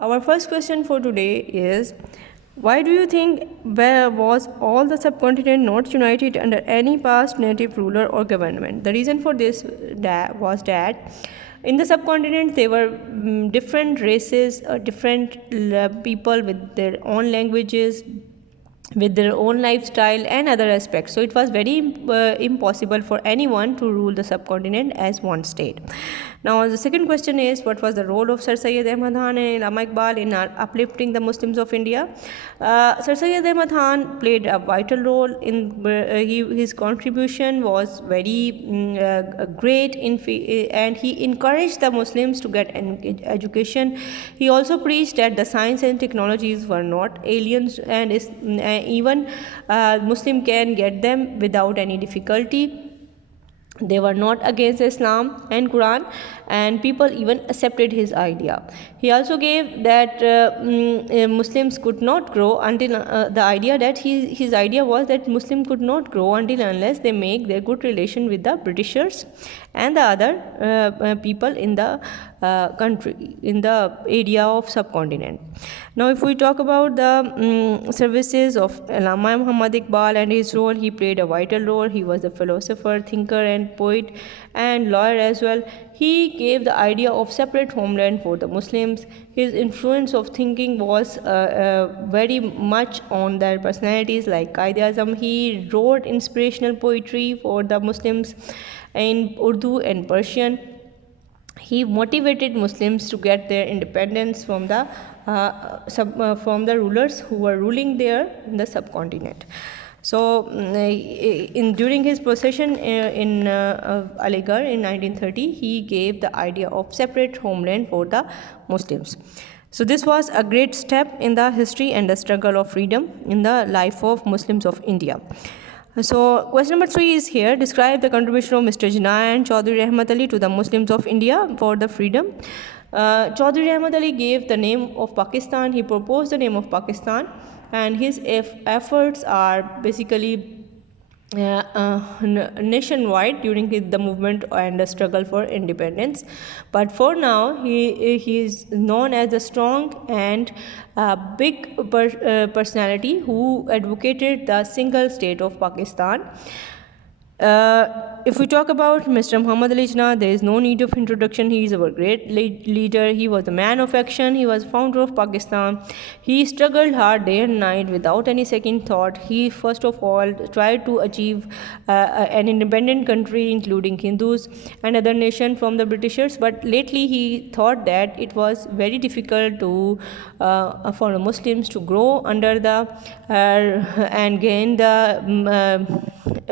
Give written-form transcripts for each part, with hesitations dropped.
Our first question for today is, why do you think where was all the subcontinent not united under any past native ruler or government? The reason for this was that in the subcontinent there were different races, different people with their own languages, with their own lifestyle and other aspects. So it was very impossible for anyone to rule the subcontinent as one state. Now, the second question is, what was the role of Sir Syed Ahmad Khan and Allama Iqbal in uplifting the Muslims of India? Sir Syed Ahmad Khan played a vital role in his contribution was very great and he encouraged the Muslims to get an education. He also preached that the science and technologies were not aliens and even Muslim can get them without any difficulty. They were not against Islam and Quran, and people even accepted his idea. He also gave that Muslims could not grow until the idea that his idea was that Muslim could not grow until unless they make their good relation with the Britishers and the other people in the country, in the area of subcontinent. Now, if we talk about the services of Allama Muhammad Iqbal and his role, he played a vital role. He was a philosopher, thinker, and poet, and lawyer as well. He gave the idea of separate homeland for the Muslims. His influence of thinking was very much on their personalities like Qaid-e-Azam. He wrote inspirational poetry for the Muslims in Urdu and Persian. He motivated Muslims to get their independence from the rulers who were ruling there in the subcontinent. So, during his procession in Aligarh in 1930, he gave the idea of separate homeland for the Muslims. So, this was a great step in the history and the struggle of freedom in the life of Muslims of India. So, question number 3 is here. Describe the contribution of Mr. Jinnah and Chaudhry Rahmat Ali to the Muslims of India for the freedom. Chaudhry Rahmat Ali gave the name of Pakistan. He proposed the name of Pakistan, and his efforts are basically nationwide during the movement and the struggle for independence. But for now, he is known as a strong and big personality who advocated the single state of Pakistan. If we talk about Mr. Muhammad Ali Jinnah, there is no need of introduction. He is our great leader. He was a man of action. He was founder of Pakistan. He struggled hard day and night without any second thought. He first of all tried to achieve an independent country, including Hindus and other nations from the Britishers. But lately he thought that it was very difficult to for Muslims to grow under the and gain the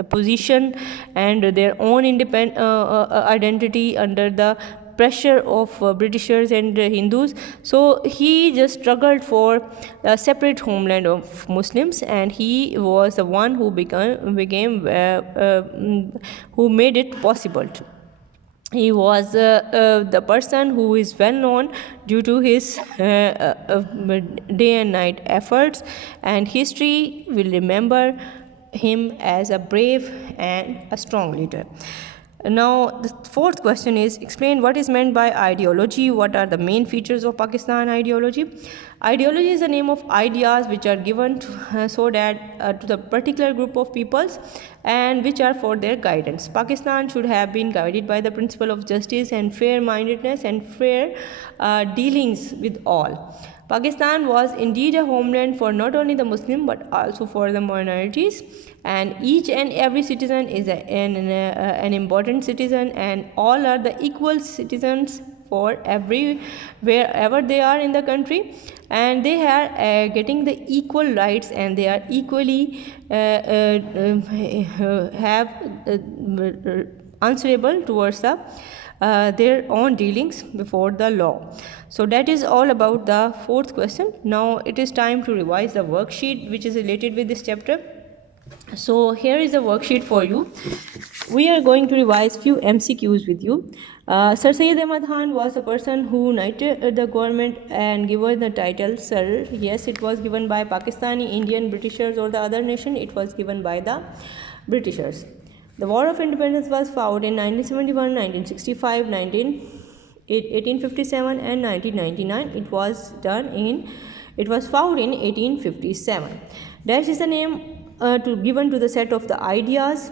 position and their own independent identity under the pressure of Britishers and Hindus. So he just struggled for a separate homeland of Muslims, and he was the one who who made it possible. He was the person who is well known due to his day and night efforts, and history will remember him as a brave and a strong leader. Now, the fourth question is, explain what is meant by ideology. What are the main features of Pakistan ideology? Ideology is the name of ideas which are given so that to the particular group of peoples and which are for their guidance. Pakistan should have been guided by the principle of justice and fair-mindedness and fair dealings with all. Pakistan was indeed a homeland for not only the Muslim but also for the minorities, and each and every citizen is an important citizen, and all are the equal citizens for wherever they are in the country, and they are getting the equal rights, and they are equally have answerable towards their own dealings before the law. So that is all about the fourth question. Now it is time to revise the worksheet which is related with this chapter. So here is a worksheet for you. We are going to revise few MCQs with you. Sir Syed Ahmad Khan was a person who knighted the government and given the title Sir. Yes, it was given by Pakistani, Indian, Britishers or the other nation. It was given by the Britishers. The War of Independence was fought in 1971, 1965, 1857 and 1999. It was found in 1857. Dash is the name given to the set of the ideas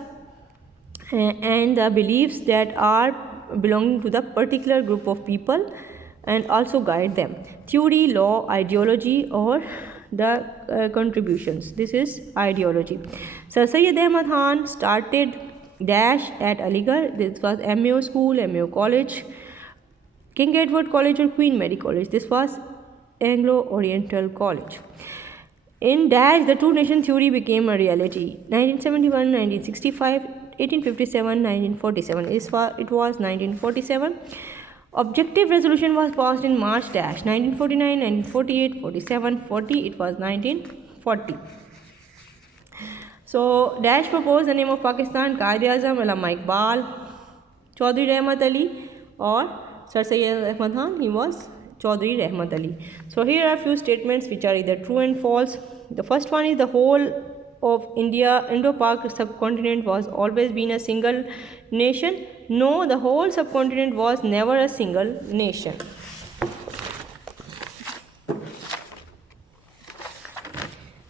and the beliefs that are belonging to the particular group of people and also guide them. Theory, law, ideology, or the contributions. This is ideology. Sir Syed Ahmad Khan started Dash at Aligarh. This was MAO school, MAO college, King Edward College or Queen Mary College. This was Anglo-Oriental College. In Dash, the two nation theory became a reality. 1971, 1965, 1857, 1947. It was 1947. Objective resolution was passed in March Dash 1949, 1948, 47, 40. It was 1940. So Dash proposed the name of Pakistan, Quaid-e-Azam, Allama Iqbal, Chaudhry Rahmat Ali, or Sir Syed Ahmad Khan. He was Chaudhry Rahmat Ali. So here are few statements which are either true and false. The first one is the whole of Indo-Pak subcontinent was always been a single nation. No, the whole subcontinent was never a single nation.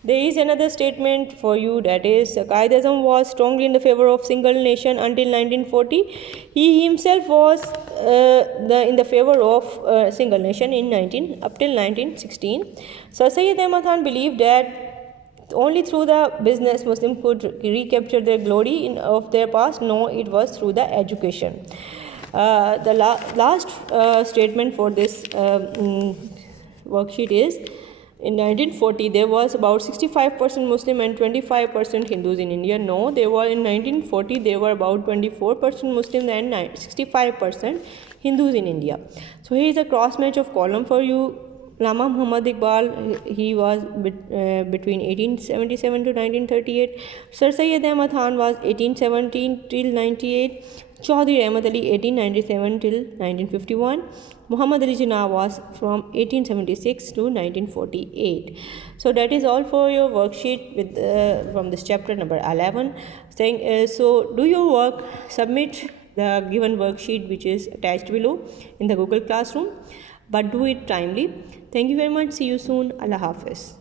There is another statement for you, that is Quaid-e-Azam was strongly in the favor of single nation until 1940. He himself was in the favor of single nation up till 1916. Sir Syed Ahmad Khan believed that only through the business Muslims could recapture their glory of their past. No, it was through the education. The last statement for this worksheet is, in 1940 there was about 65% Muslim and 25% Hindus in India. No, in 1940 there were about 24% Muslims and 65% Hindus in India. So here is a cross match of column for you. Allama Muhammad Iqbal, he was between 1877 to 1938. Sir Syed Ahmad Khan was 1817 till 98. Chaudhry Rahmat Ali 1897 till 1951. Muhammad Ali Jinnah was from 1876 to 1948. So that is all for your worksheet with from this chapter number 11. So do your work, submit the given worksheet which is attached below in the Google Classroom, but do it timely. Thank you very much. See you soon. Allah Hafiz.